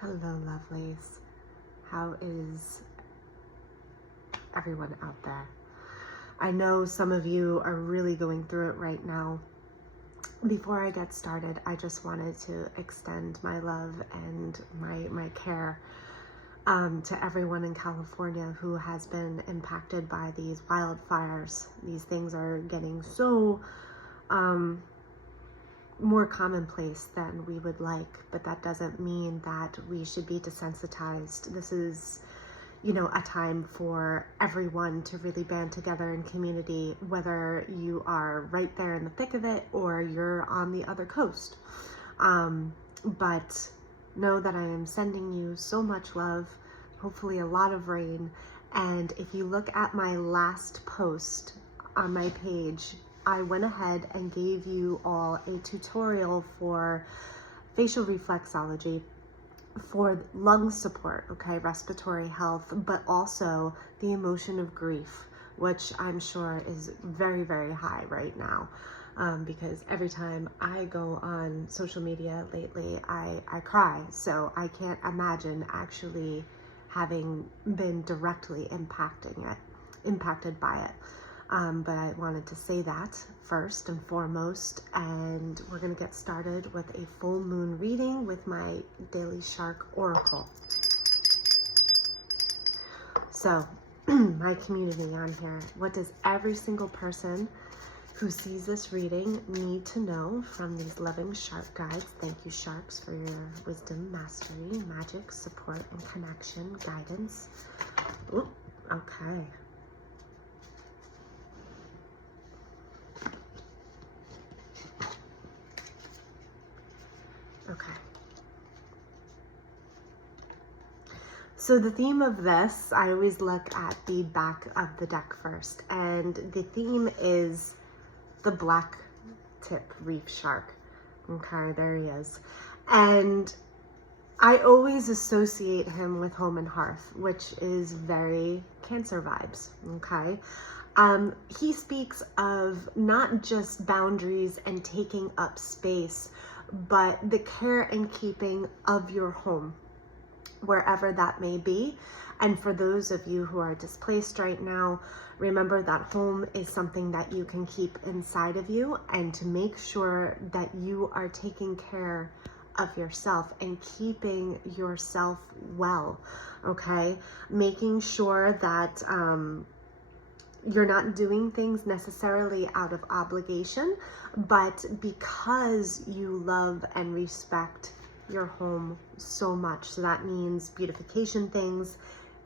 Hello, lovelies. How is everyone out there? I know some of you are really going through it right now. Before I get started, I just wanted to extend my love and my care to everyone in California who has been impacted by these wildfires. These things are getting so more commonplace than we would like, but that doesn't mean that we should be desensitized. This is, a time for everyone to really band together in community, whether you are right there in the thick of it or you're on the other coast. But know that I am sending you so much love, hopefully a lot of rain. And if you look at my last post on my page, I went ahead and gave you all a tutorial for facial reflexology for lung support, okay, respiratory health, but also the emotion of grief, which I'm sure is very, very high right now. Because every time I go on social media lately, I cry. So I can't imagine actually having been directly impacted by it. But I wanted to say that first and foremost, and we're going to get started with a full moon reading with my daily shark oracle. So, my community on here, what does every single person who sees this reading need to know from these loving shark guides? Thank you, sharks, for your wisdom, mastery, magic, support, and connection, guidance. Ooh, okay. Okay. So the theme of this, I always look at the back of the deck first, and the theme is the black tip reef shark. Okay, there he is. And I always associate him with home and hearth, which is very Cancer vibes, okay? He speaks of not just boundaries and taking up space, but the care and keeping of your home, wherever that may be. And for those of you who are displaced right now, remember that home is something that you can keep inside of you, and to make sure that you are taking care of yourself and keeping yourself well, okay? Making sure that you're not doing things necessarily out of obligation, but because you love and respect your home so much. So that means beautification things,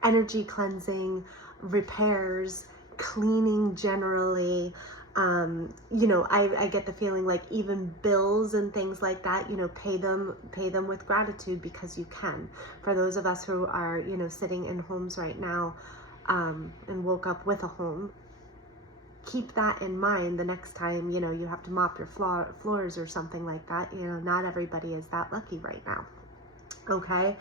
energy cleansing, repairs, cleaning generally. I get the feeling like even bills and things like that, pay them with gratitude because you can. For those of us who are, sitting in homes right now, and woke up with a home, keep that in mind the next time, you have to mop your floors or something like that. Not everybody is that lucky right now. Okay,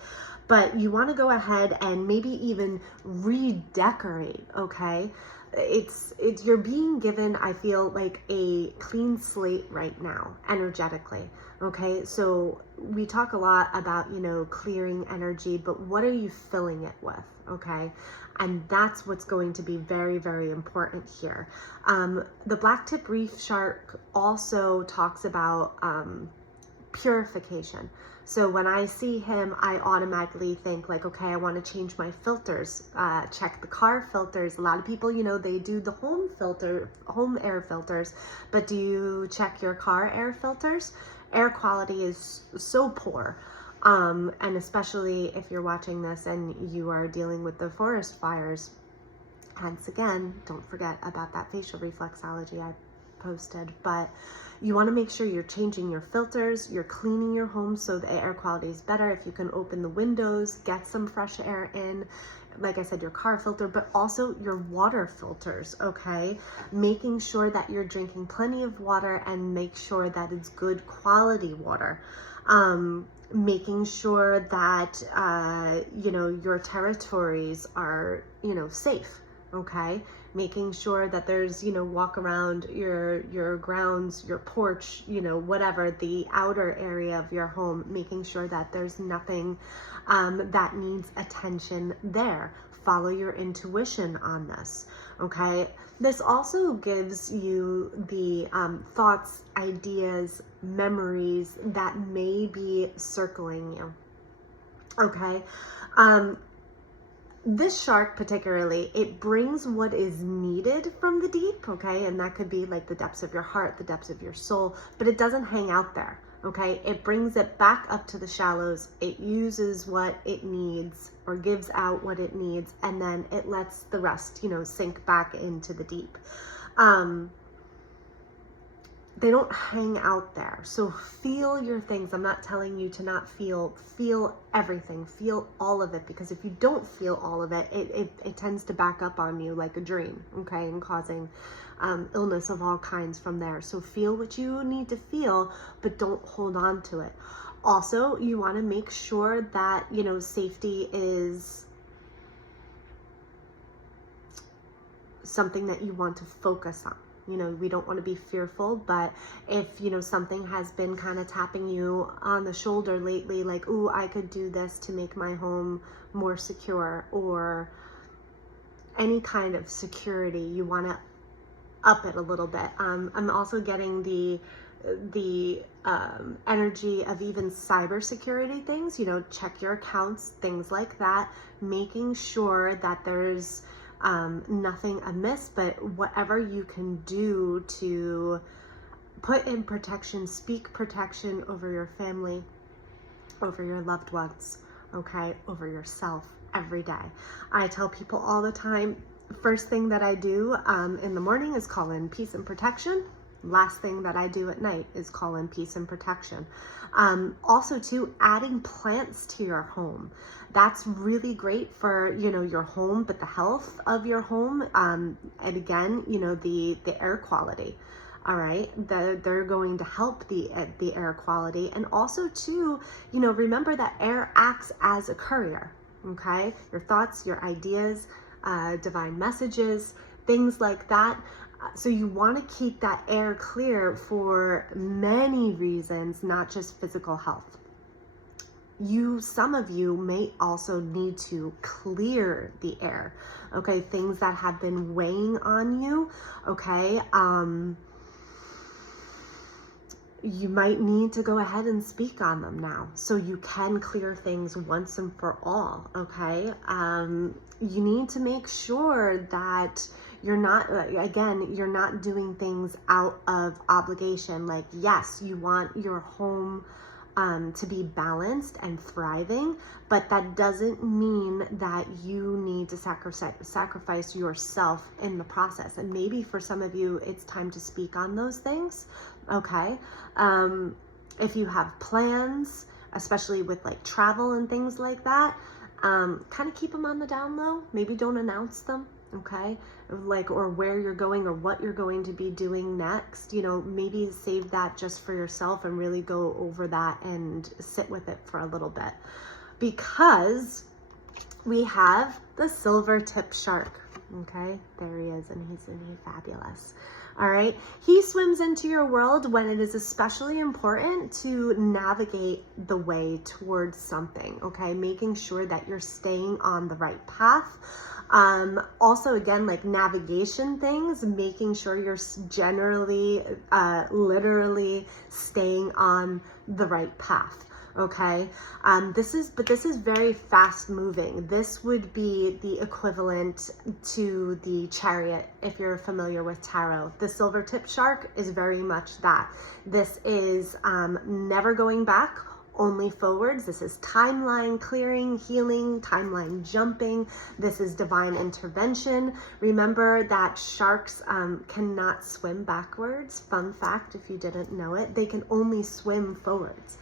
but you want to go ahead and maybe even redecorate, okay? It's you're being given, I feel like, a clean slate right now energetically. Okay, so we talk a lot about, clearing energy, but what are you filling it with? Okay, and that's what's going to be very, very important here. The black tip reef shark also talks about purification. So when I see him, I automatically think like, okay, I want to change my filters, check the car filters. A lot of people, they do the home air filters, but do you check your car air filters? Air quality is so poor. And especially if you're watching this and you are dealing with the forest fires. Once again, don't forget about that facial reflexology I posted, but you want to make sure you're changing your filters, you're cleaning your home so the air quality is better. If you can open the windows, get some fresh air in, like I said, your car filter, but also your water filters, okay? Making sure that you're drinking plenty of water and make sure that it's good quality water. Making sure that, your territories are, safe. okay? Making sure that there's, walk around your grounds, your porch, whatever, the outer area of your home, making sure that there's nothing that needs attention there. Follow your intuition on this, okay? This also gives you the thoughts, ideas, memories that may be circling you, okay? This shark particularly, it brings what is needed from the deep, okay? And that could be like the depths of your heart, the depths of your soul, but it doesn't hang out there, okay? It brings it back up to the shallows. It uses what it needs or gives out what it needs, and then it lets the rest, sink back into the deep. They don't hang out there. So feel your things. I'm not telling you to not feel everything, feel all of it, because if you don't feel all of it, it tends to back up on you like a dream, okay, and causing illness of all kinds from there. So feel what you need to feel, but don't hold on to it. Also, you want to make sure that, safety is something that you want to focus on. We don't want to be fearful, but if, something has been kind of tapping you on the shoulder lately, like, ooh, I could do this to make my home more secure, or any kind of security, you want to up it a little bit. I'm also getting the energy of even cybersecurity things, check your accounts, things like that, making sure that there's nothing amiss, but whatever you can do to put in protection, speak protection over your family, over your loved ones, okay, over yourself every day. I tell people all the time, first thing that I do in the morning is call in peace and protection. Last thing that I do at night is call in peace and protection. Also too, adding plants to your home. That's really great for, your home, but the health of your home, and again, the air quality. All right, they're going to help the air quality. And also too, remember that air acts as a courier, okay? Your thoughts, your ideas, divine messages, things like that. So you want to keep that air clear for many reasons, not just physical health. Some of you may also need to clear the air, okay? Things that have been weighing on you, okay? You might need to go ahead and speak on them now, so you can clear things once and for all, okay? You need to make sure that you're not, again, you're not doing things out of obligation. Like, yes, you want your home to be balanced and thriving, but that doesn't mean that you need to sacrifice yourself in the process. And maybe for some of you, it's time to speak on those things, okay? If you have plans, especially with like travel and things like that, kind of keep them on the down low. Maybe don't announce them, okay? Like, or where you're going or what you're going to be doing next, maybe save that just for yourself and really go over that and sit with it for a little bit, because we have the silver tip shark, okay? There he is, and he's fabulous. All right, he swims into your world when it is especially important to navigate the way towards something, okay? Making sure that you're staying on the right path. Also, again, like navigation things, making sure you're generally, literally staying on the right path. Okay. This is very fast moving. This would be the equivalent to the Chariot if you're familiar with tarot. The silver tip shark is very much that. This is never going back, only forwards. This is timeline clearing, healing, timeline jumping. This is divine intervention. Remember that sharks cannot swim backwards. Fun fact, if you didn't know it, they can only swim forwards.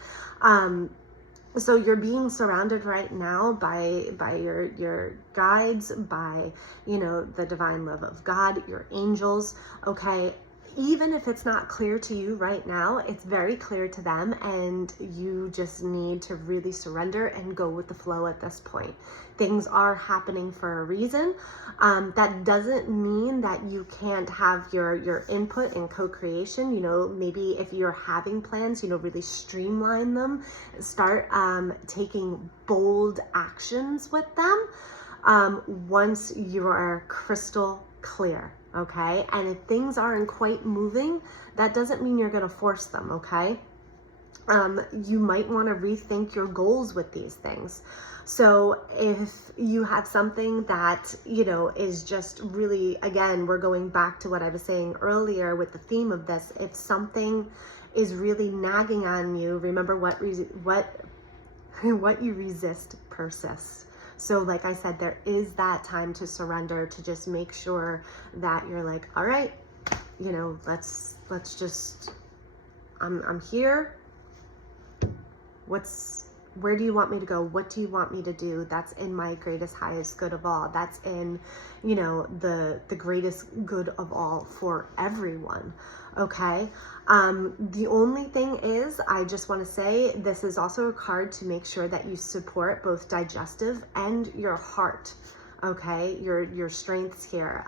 So you're being surrounded right now by your guides, by, the divine love of God, your angels, okay? even if it's not clear to you right now, it's very clear to them, and you just need to really surrender and go with the flow at this point. Things are happening for a reason. That doesn't mean that you can't have your input in co-creation. You know, maybe if you're having plans, you know, really streamline them, start taking bold actions with them once you are crystal clear. Okay, and if things aren't quite moving, that doesn't mean you're going to force them. Okay, you might want to rethink your goals with these things. So if you have something that, you know, is just really, again, we're going back to what I was saying earlier with the theme of this. If something is really nagging on you, remember what you resist persists. So like I said, there is that time to surrender, to just make sure that you're like, all right, you know, let's just, I'm here. Where do you want me to go? What do you want me to do? That's in my greatest, highest good of all. That's in, you know, the greatest good of all for everyone. Okay. The only thing is, I just want to say, this is also a card to make sure that you support both digestive and your heart. Okay, your strengths here.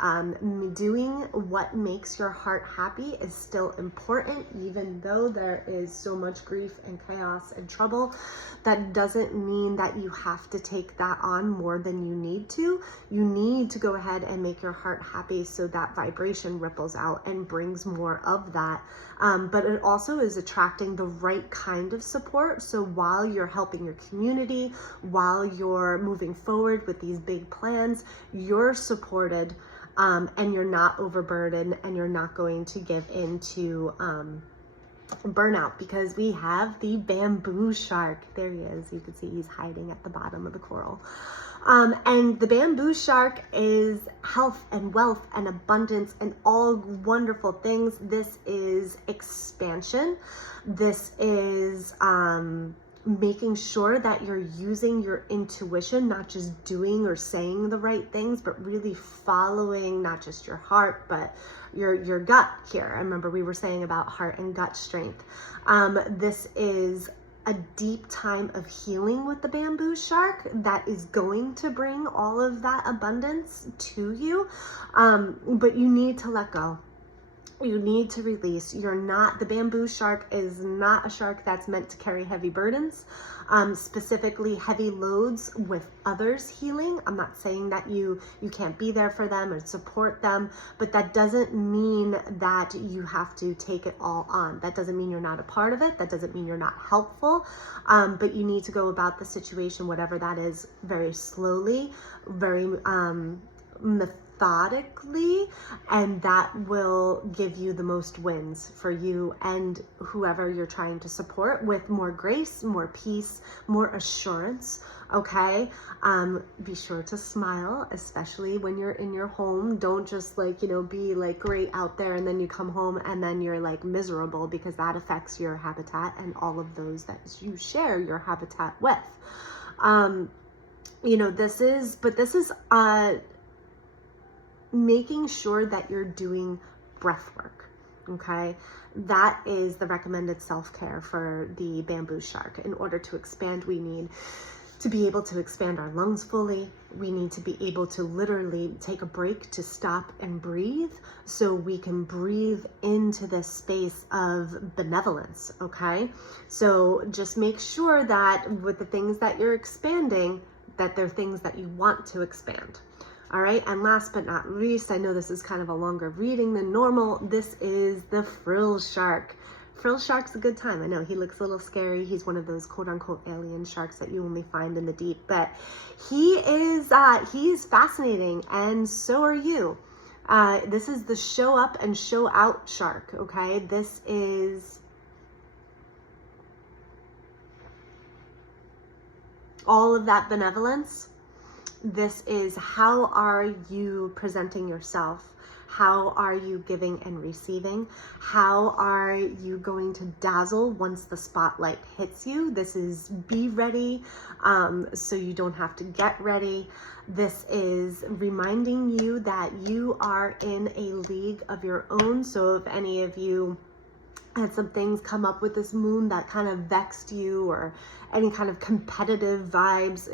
Doing what makes your heart happy is still important, even though there is so much grief and chaos and trouble. That doesn't mean that you have to take that on more than you need to. You need to go ahead and make your heart happy so that vibration ripples out and brings more of that. But it also is attracting the right kind of support. So while you're helping your community, while you're moving forward with these big plans, you're supported, and you're not overburdened, and you're not going to give into burnout, because we have the bamboo shark. There he is. You can see he's hiding at the bottom of the coral. And the bamboo shark is health and wealth and abundance and all wonderful things. This is expansion. This is making sure that you're using your intuition, not just doing or saying the right things, but really following not just your heart, but your gut here. I remember we were saying about heart and gut strength. This is a deep time of healing with the bamboo shark that is going to bring all of that abundance to you. But you need to let go. You need to release. The bamboo shark is not a shark that's meant to carry heavy burdens, specifically heavy loads with others healing. I'm not saying that you can't be there for them or support them, but that doesn't mean that you have to take it all on. That doesn't mean you're not a part of it. That doesn't mean you're not helpful, but you need to go about the situation, whatever that is, very slowly, very methodically, and that will give you the most wins for you and whoever you're trying to support, with more grace, more peace, more assurance. Okay, be sure to smile, especially when you're in your home. Don't just be like great out there and then you come home and then you're like miserable, because that affects your habitat and all of those that you share your habitat with. This is making sure that you're doing breath work. Okay, that is the recommended self-care for the bamboo shark. In order to expand, we need to be able to expand our lungs fully. We need to be able to literally take a break to stop and breathe, so we can breathe into this space of benevolence. Okay, so just make sure that with the things that you're expanding, that they're things that you want to expand. All right, and last but not least, I know this is kind of a longer reading than normal. This is the frill shark. Frill shark's a good time. I know he looks a little scary. He's one of those quote unquote alien sharks that you only find in the deep, but he is fascinating, and so are you. This is the show up and show out shark. Okay, this is all of that benevolence. This is, how are you presenting yourself? How are you giving and receiving? How are you going to dazzle once the spotlight hits you? This is be ready, so you don't have to get ready. This is reminding you that you are in a league of your own. So if any of you had some things come up with this moon that kind of vexed you, or any kind of competitive vibes,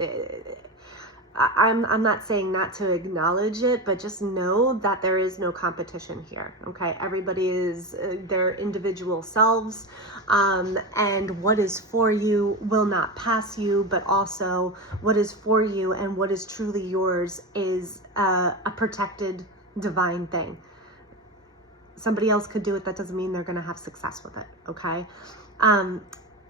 I'm not saying not to acknowledge it, but just know that there is no competition here, okay? Everybody is their individual selves, and what is for you will not pass you, but also what is for you and what is truly yours is a protected divine thing. Somebody else could do it. That doesn't mean they're going to have success with it, okay?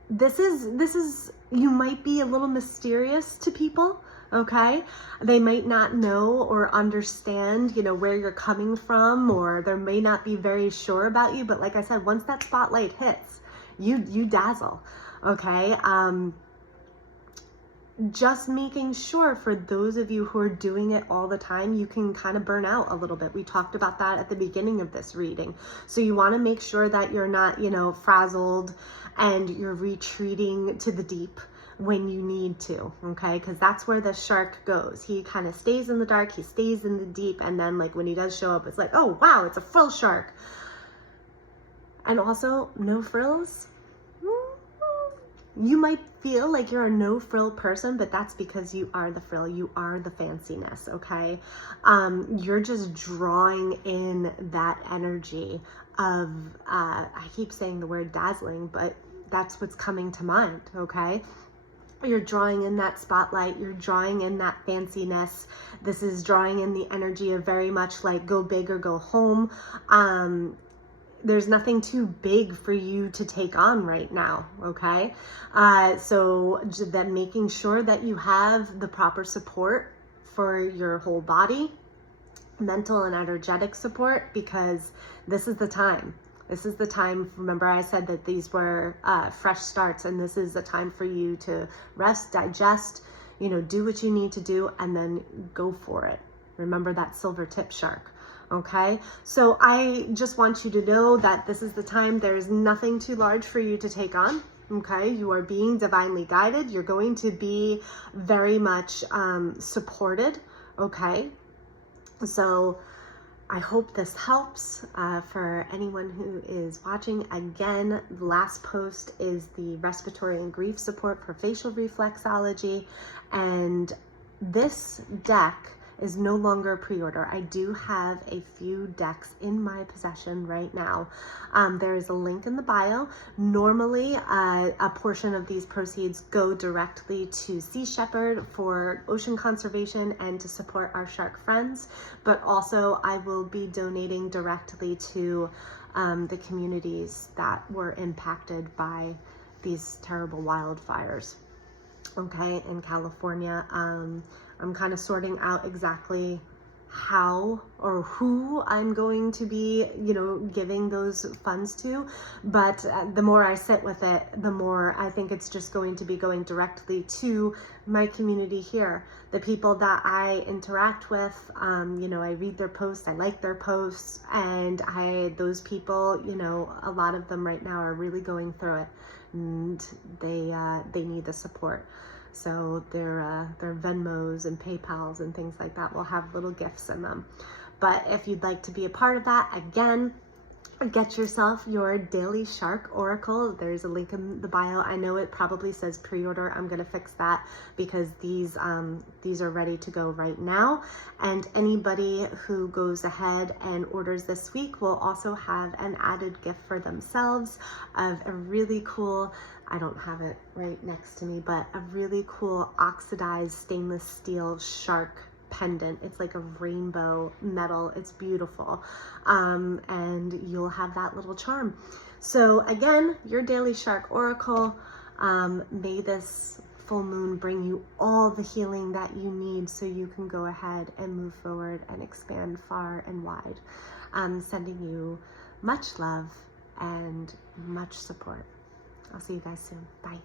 This is, you might be a little mysterious to people, okay? They might not know or understand, you know, where you're coming from, or they may not be very sure about you. But like I said, once that spotlight hits, you dazzle, okay? Just making sure for those of you who are doing it all the time, you can kind of burn out a little bit. We talked about that at the beginning of this reading. So you want to make sure that you're not, you know, frazzled and you're retreating to the deep when you need to, okay? Because that's where the shark goes. He kind of stays in the dark, he stays in the deep, and then like when he does show up, it's like, oh wow, it's a frill shark. And also, no frills. You might feel like you're a no frill person, but that's because you are the frill. You are the fanciness, okay? You're just drawing in that energy of, I keep saying the word dazzling, but that's what's coming to mind, okay? You're drawing in that spotlight. You're drawing in that fanciness. This is drawing in the energy of very much like go big or go home. There's nothing too big for you to take on right now, okay? So that making sure that you have the proper support for your whole body, mental and energetic support, because this is the time. This is the time. Remember I said that these were fresh starts, and this is the time for you to rest, digest, you know, do what you need to do, and then go for it. Remember that silver tip shark. Okay, so I just want you to know that this is the time. There's nothing too large for you to take on. Okay, you are being divinely guided. You're going to be very much supported. Okay, so I hope this helps for anyone who is watching. Again, the last post is the respiratory and grief support for facial reflexology, and this deck is no longer pre-order. I do have a few decks in my possession right now. There is a link in the bio. Normally, a portion of these proceeds go directly to Sea Shepherd for ocean conservation and to support our shark friends, but also I will be donating directly to the communities that were impacted by these terrible wildfires, okay, in California. I'm kind of sorting out exactly how or who I'm going to be, you know, giving those funds to. But the more I sit with it, the more I think it's just going to be going directly to my community here. The people that I interact with, you know, I read their posts, I like their posts, and those people, you know, a lot of them right now are really going through it, and they need the support. So their Venmos and PayPals and things like that will have little gifts in them. But if you'd like to be a part of that, again, get yourself your daily shark oracle. There's a link in the bio. I know it probably says pre-order. I'm gonna fix that because these are ready to go right now. And anybody who goes ahead and orders this week will also have an added gift for themselves of a really cool, I don't have it right next to me, but a really cool oxidized stainless steel shark pendant. It's like a rainbow metal. It's beautiful. And you'll have that little charm. So again, your daily shark oracle, may this full moon bring you all the healing that you need so you can go ahead and move forward and expand far and wide. Sending you much love and much support. I'll see you guys soon. Bye.